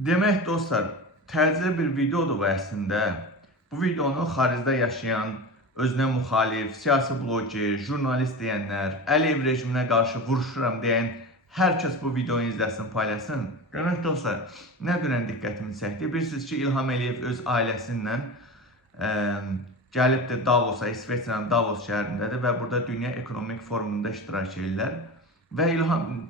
Demək dostlar, təzə bir videodur bu əslində. Bu videonu xaricdə yaşayan, özünə müxalif, siyasi bloger, jurnalist deyənlər, Əliyev rejiminə qarşı vuruşuram deyən hər kəs bu videonu izləsin, paylaşsın. Demək dostlar, nə dünən diqqətimi çəkdi? Bilirsiniz ki, İlham Əliyev öz ailəsinlə gəlibdir Davosa, İsveçrənin Davos şəhərindədir və burada Dünya Ekonomik Forumunda iştirak edirlər. Və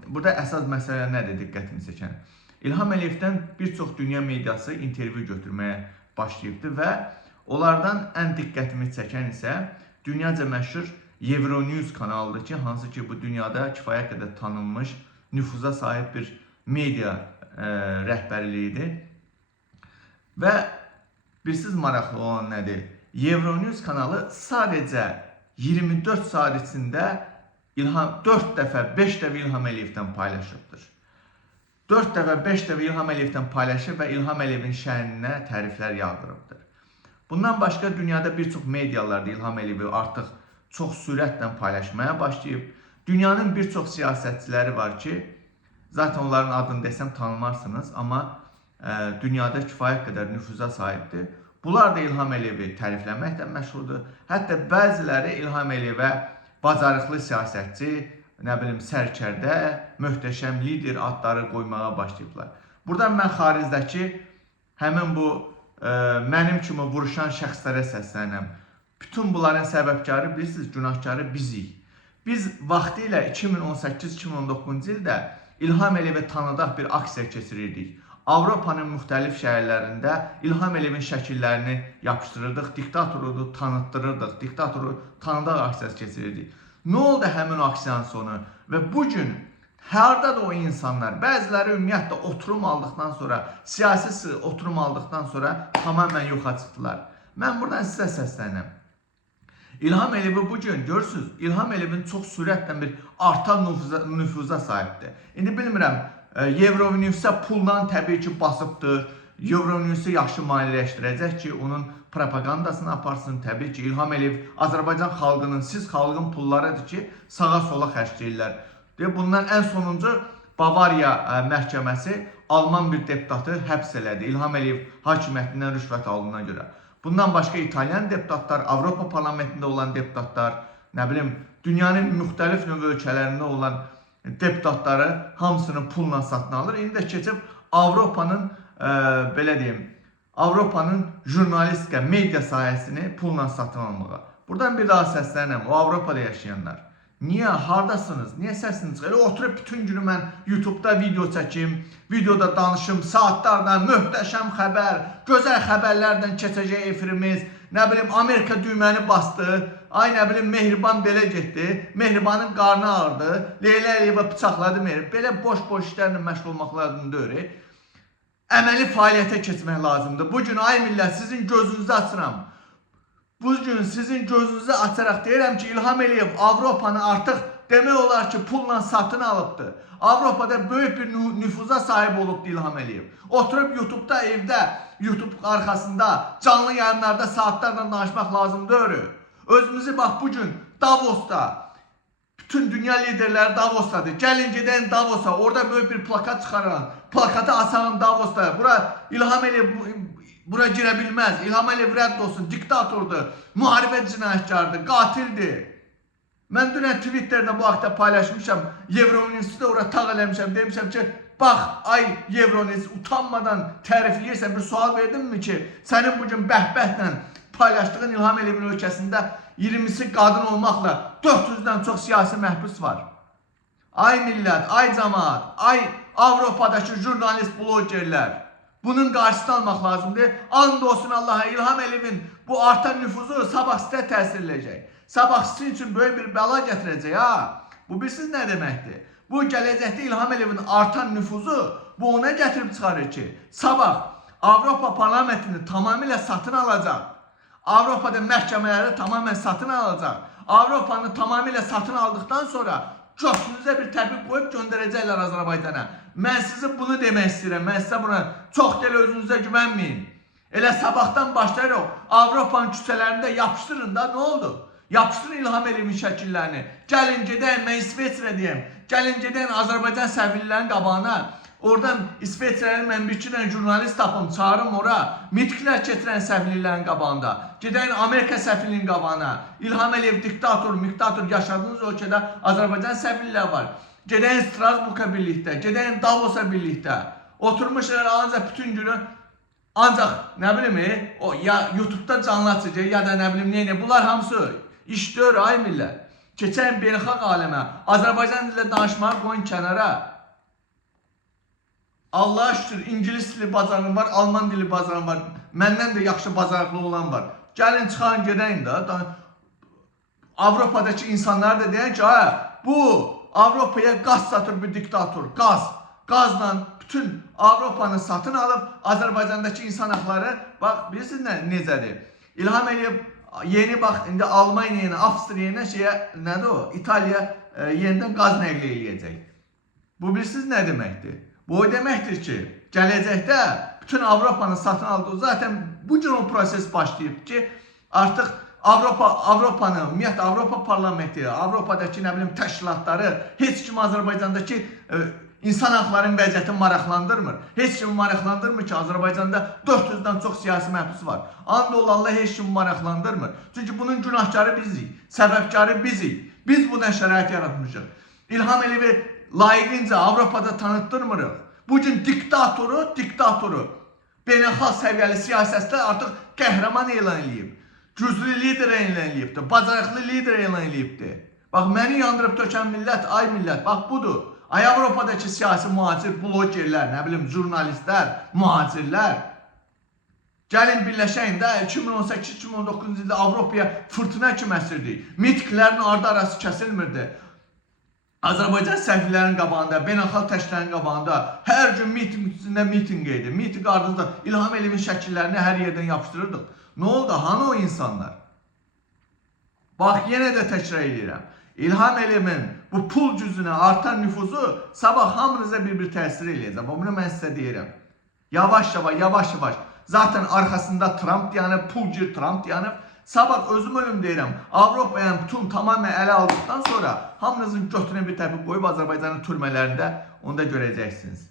burada əsas məsələ nədir diqqətimi çəkən? İlham Əliyevdən bir çox dünya mediası intervyu götürməyə başlayıbdır və onlardan ən diqqətimi çəkən isə dünyaca məşhur Euronews kanalıdır ki, hansı ki bu dünyada kifayət qədər tanınmış, nüfuza sahib bir media rəhbərliyidir. Və bilirsiniz maraqlı olan nədir? Euronews kanalı sadəcə 24 saat içində 4 dəfə, 5 dəfə İlham Əliyevdən paylaşıbdır. 4 dəfə, 5 dəfə İlham Əliyevdən paylaşıb və İlham Əliyevin şəhərinə təriflər yağdırıbdır. Bundan başqa dünyada bir çox medialar da İlham Əliyevi artıq çox sürətlə paylaşmaya başlayıb. Dünyanın bir çox siyasətçiləri var ki, zaten onların adını desəm tanımarsınız, amma dünyada kifayət qədər nüfuza sahibdir. Bunlar da İlham Əliyevi tərifləməklə məşğuldur. Hətta bəziləri İlham Əliyevə bacarıqlı siyasətçi, nə bilim, sərkərdə, möhtəşəm lider adları qoymağa başlayıblar. Buradan mən xarizdəki həmin bu mənim kimi vuruşan şəxslərə səslənəm. Bütün bunların səbəbkarı, bilirsiniz, günahkarı bizik. Biz vaxtı ilə 2018-2019-cu ildə İlham Əliyevi tanıdaq bir aksiya keçirirdik. Avropanın müxtəlif şəhərlərində İlham Əliyevin şəkillərini yapışdırırdıq, diktatoru tanıtdırırdıq, diktatoru tanıdaq aksiyası keçirirdik. Nə oldu həmin aksiyanın sonu? Və bugün hardadır o insanlar? Bəziləri ümumiyyətlə oturum aldıqdan sonra, siyasi oturum aldıqdan sonra tamamən yoxa çıxdılar. Mən buradan sizə səslənəm. İlham Əliyevi bugün görürsünüz, İlham Əliyevin çox sürətlə bir artan nüfuza sahibdir. İndi bilmirəm, Euronewsə pulla təbii ki basıbdır. Euronews'u yaxşı maliyyələşdirəcək ki, onun propagandasını aparsın. Təbii ki, İlham Əliyev Azərbaycan xalqının, siz xalqın pullarıdır ki, sağa sola xərcləyirlər. Bundan ən sonuncu Bavariya məhkəməsi Alman bir deputatı həbs elədi. İlham Əliyev hakimiyyətindən rüşvət aldığına görə. Bundan başqa İtalyan deputatlar, Avropa parlamentində olan deputatlar, nə bilim, dünyanın müxtəlif növ ölkələrində olan deputatları hamısını pulla satın alır. İndi də keçib Avropanın, belə deyim, Avropanın jurnalistika, media sahəsini pulla satın almağa. Buradan bir daha səslənəm, o Avropada yaşayanlar. Niyə, hardasınız, niyə səsini çıxır? Oturub bütün günü mən YouTube'da video çəkim, videoda danışım, saatlarla möhtəşəm xəbər, gözəl xəbərlərdən keçəcək efirimiz, nə bilim, Amerika düyməni bastı, ay nə bilim, Mehriban belə getdi, Mehribanın qarnı ağırdı, Leyla Əliyeva bıçaqladı Mehriban, belə boş-boş işlərlə məşğul olmaq lazımdır öyrə. Əməli fəaliyyətə keçmək lazımdır. Bugün, ay millət, sizin gözünüzü açıram. Bugün sizin gözünüzü açaraq deyirəm ki, İlham Əliyev Avropanı artıq demək olar ki, pulla satın alıbdır. Avropada böyük bir nüfuza sahib olubdur İlham Əliyev. Oturub YouTube'da, evdə, YouTube arxasında, canlı yayınlarda saatlarla danışmaq lazımdır öyrə. Özümüzü bax bugün Davos'ta, bütün dünya liderləri Davos'tadır. Gəlin gedən Davos'a, orada böyük bir plakat çıxaran, plakatı asan Davos'ta. Bura İlham Əliyev bura girə bilməz. İlham Əliyev rədd olsun, diktatordur, müharibə cinayətkardır, qatildir. Mən dünən Twitter'da bu haqda paylaşmışam. Euronews'u da ora tağ eləmişəm. Demişəm ki, bax ay Euronews, utanmadan tərifləyirsən, bir sual verdimmi ki, sənin bugün bəhbəhlə paylaşdığın İlham Əliyevin ölkəsində 20'si qadın olmaqla 400'dən çox siyasi məhbus var. Ay millət, ay cəmaat, ay Avropadakı jurnalist blogerlər. Bunun qarşısını almaq lazımdır. And olsun Allah'a, İlham Əliyevin bu artan nüfuzu sabah sizə təsir edəcək. Sabah sizin üçün böyük bir bəla gətirəcək ha. Bu bilirsiniz nə deməkdir? Bu gələcəkdə İlham Əliyevin artan nüfuzu bu ona gətirib çıxarır ki, sabah Avropa parlamentini tamamilə satın alacaq. Avropada məhkəmələri tamamən satın alacaq. Avropanı tamamilə satın aldıqdan sonra çoxsunuzə bir təbliğ qoyub göndərəcəklər Azərbaycana. Mən sizi bunu demək istəyirəm. Mən sizə buna çox deyil, özünüzə güvənməyin. Elə sabahdan başlayaraq Avropanın küçələrində yapışdırın da, nə oldu? Yapışdırın İlham Əliyevin şəkillərini. Gəlin gedəyim, mən İsveçrə deyəm. Gəlin gedəyim Azərbaycan səfirlərinin qabağına. Oradan İsveçrəli mən bir iki dənə jurnalist tapım, çağırım ora. Mitklər keçirən səfirliklərin qabağında. Gedəyin Amerika səfirliyinin qabağına. İlham Əliyev diktator yaşadığınız ölkədə Azərbaycan səfirlikləri var. Gedəyin Strasburqa birlikdə, gedəyin Davosa birlikdə. Oturmuşlar ancaq bütün günü ancaq nə bilim o ya YouTube'da canlı açacaq ya da nə bilim nə. Bunlar hamısı işdir ay millət. Keçən beynəlxalq aləmə Azərbaycan dilində danışmağı qoyun kənara. Allah'a şükür İngiliz dili bacarığım var, Alman dili bacarığım var. Məndən də yaxşı bacarıqlı olan var. Gəlin çıxan gedəyin də. Avropadakı insanlar da deyən ki, bu Avropaya qaz satır bir diktator. Qazla bütün Avropanı satın alıb Azərbaycandakı insan haqları, bax bilirsiniz necədir? İlham Əliyev yeni bax indi Almaniya, Avstriya nədir o? İtaliya yenidən qaz nəqli eləyəcək. Bu bilirsiniz nə deməkdir? Bu o deməkdir ki, gələcəkdə bütün Avropanı satın aldığı zaten bu cür o proses başlayıb ki, artıq Avropanı, ümumiyyətlə Avropa parlamenti, Avropadakı nə bilim təşkilatları heç kim Azərbaycandakı insan haqlarının vəziyyətini maraqlandırmır. Heç kim maraqlandırmır ki, Azərbaycanda 400-dən çox siyasi məhbus var. And olanla heç kim maraqlandırmır. Çünki bunun günahkarı bizik, səbəbkarı bizik. Biz buna şərait yaratmışıq. İlham Əliyevi layiqincə Avropada tanıtdırmırıq. Bugün diktatoru beynəlxalq səviyyəli siyasətdə artıq qəhrəman elan edib. Güclü lider elan edibdir, bacarıqlı lider elan edibdir. Bax, məni yandırıb tökən millət, ay millət, bax budur. Ay Avropadakı siyasi mühacir, blogerlər, nə bilim, jurnalistlər, mühacirlər. Gəlin birləşəyin də 2018-2019 ildə Avropaya fırtına kimi əsirdi. Mitiklərin ardı-arası kəsilmirdi. Azərbaycan səfirlərinin qabağında, beynəlxalq təşkilatların qabağında hər gün miting idi. Miting ardınca İlham Əliyevin şəkillərini hər yerdən yapışdırırdıq. Nə oldu? Hanı o insanlar? Bax, yenə də təkrar edirəm. İlham Əliyevin bu pul gücünə artan nüfuzu sabah hamınıza bir təsir eləyəcək. Bunu mən sizə deyirəm. Yavaş-yavaş. Zaten arkasında Trump dayanıb, pulcu Trump dayanıb. Sabah özüm ölüm deyirəm. Avropaya bütün tamamen ələ aldıqdan sonra hamınızın götünə bir təpi qoyub Azərbaycanın türmələrində onu da görəcəksiniz.